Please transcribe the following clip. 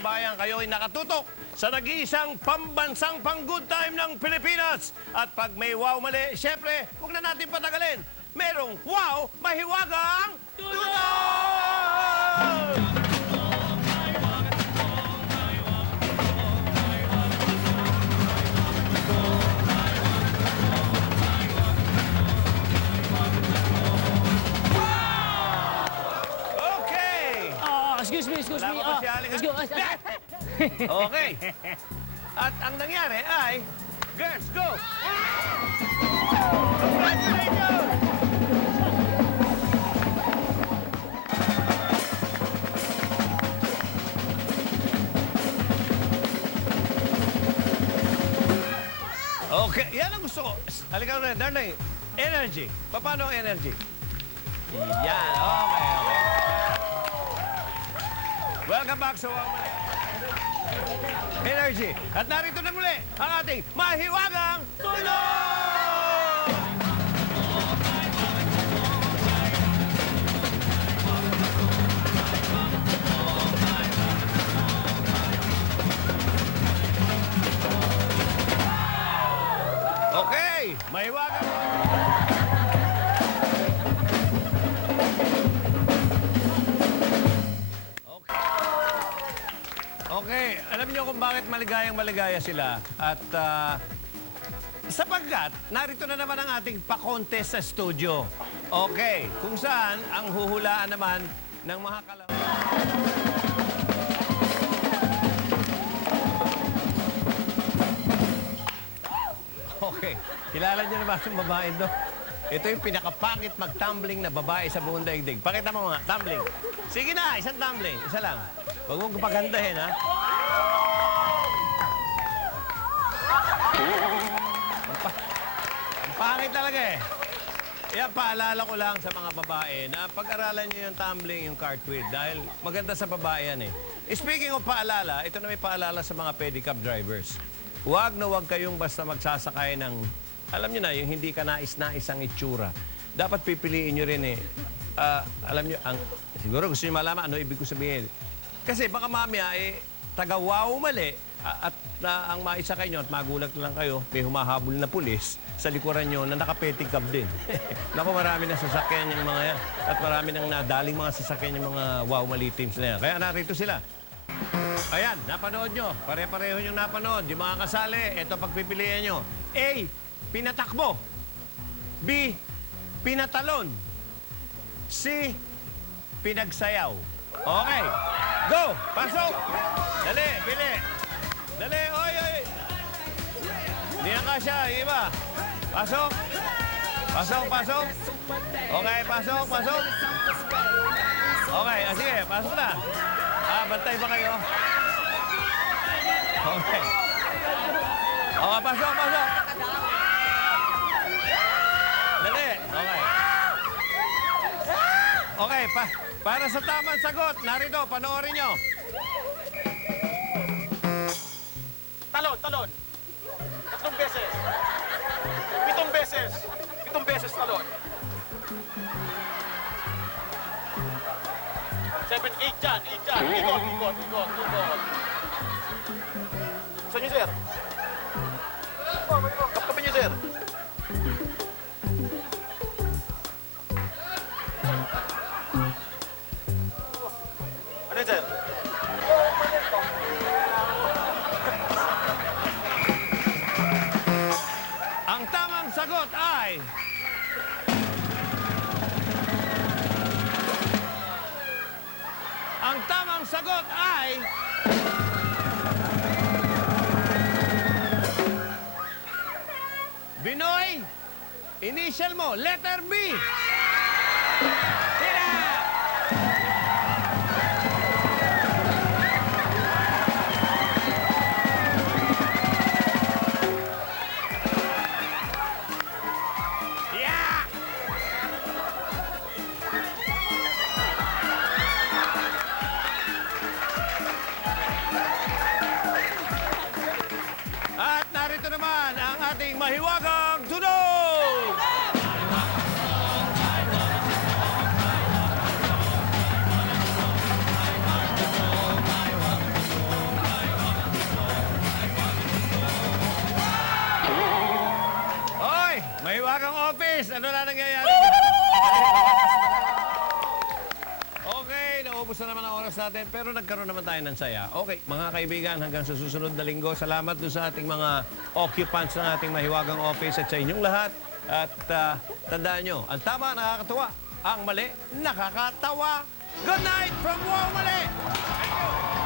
kababayan, kayo ay nakatutok sa nag-iisang pambansang pang-good time ng Pilipinas. At pag may wow mali, syempre, huwag na natin patagalin. Merong wow, mahiwagang tunog! Okay! Excuse me. Wala pa ba si Aling? Let's go. Okay. At ang nangyari ay, girls, go! Congratulations! Okay, yan ang gusto ko. Halika na, darling. Energy. Paano ang energy? Yan, okay. Welcome back sa Wow Mali. Energy. At narito na muli ang ating mahiwagang tunog! Okay, mahiwagang Okay, alam niyo kung bakit maligayang-maligaya sila at sapagkat narito na naman ang ating pa-contest sa studio. Okay, kung saan ang huhulaan naman ng mga kalaro. Okay, kilala niyo na ba itong babae doon? Ito yung pinakapangit mag-tumbling na babae sa buong daigdig. Pakita mo nga, tumbling. Sige na, isang tumbling. Isa lang. Huwag mong kapagandahin, ha? Ang pangit talaga, eh. Yan, paalala ko lang sa mga babae na pag-aralan nyo yung tumbling, yung cartwheel. Dahil maganda sa babae yan, eh. Speaking of paalala, ito na may paalala sa mga pedicab drivers. Huwag na huwag kayong basta magsasakay ng, alam nyo na, yung hindi ka nais-nais ang itsura. Dapat pipiliin nyo rin, eh. Alam nyo, siguro gusto nyo malaman ano ibig ko sabihin. Kasi baka mamaya, taga-wow mali at ang maisakay nyo at magulat lang kayo, may humahabol na pulis sa likuran nyo na nakapetikab din. Naku, marami na sasakyan yung mga yan. At marami nang nadaling mga sasakyan yung mga wow mali teams na yan. Kaya narito sila. Ayan, napanood nyo. Pare-pareho nyo napanood. Yung mga kasali, ito pagpipilian nyo. A, pinatakbo. B, pinatalon. C, pinagsayaw. Okay. Go! Pasok! Dali, pili. Dali, oy. Hindi na kasya, iba. Pasok. Pasok. Okay, pasok. Okay, sige, pasok na. Bantay ba kayo? Okay. Okay, pasok. Dali, okay. Okay, para sa tamang sagot, narito, panoorin nyo. Talon. 3 beses. 7 beses. 7 beses talon. 7, 8 dyan. Ikot. Saan nyo, sir? Kapkapin nyo, sir. Ano yun, sir? Ang tamang sagot ay... Ang tamang sagot ay... Binoy, initial mo, letter B. Tira! Yeah! At narito naman ang ating mahiwagang tunog! Dennis, ano na nangyayari? Okay, naubos na naman ang oras natin, pero nagkaroon naman tayo ng saya. Okay, mga kaibigan, hanggang sa susunod na linggo, salamat doon sa ating mga occupants ng ating mahiwagang office at sa inyong lahat. At tandaan nyo, ang tama nakakatuwa, ang mali nakakatawa. Good night from Wow Mali! Thank you!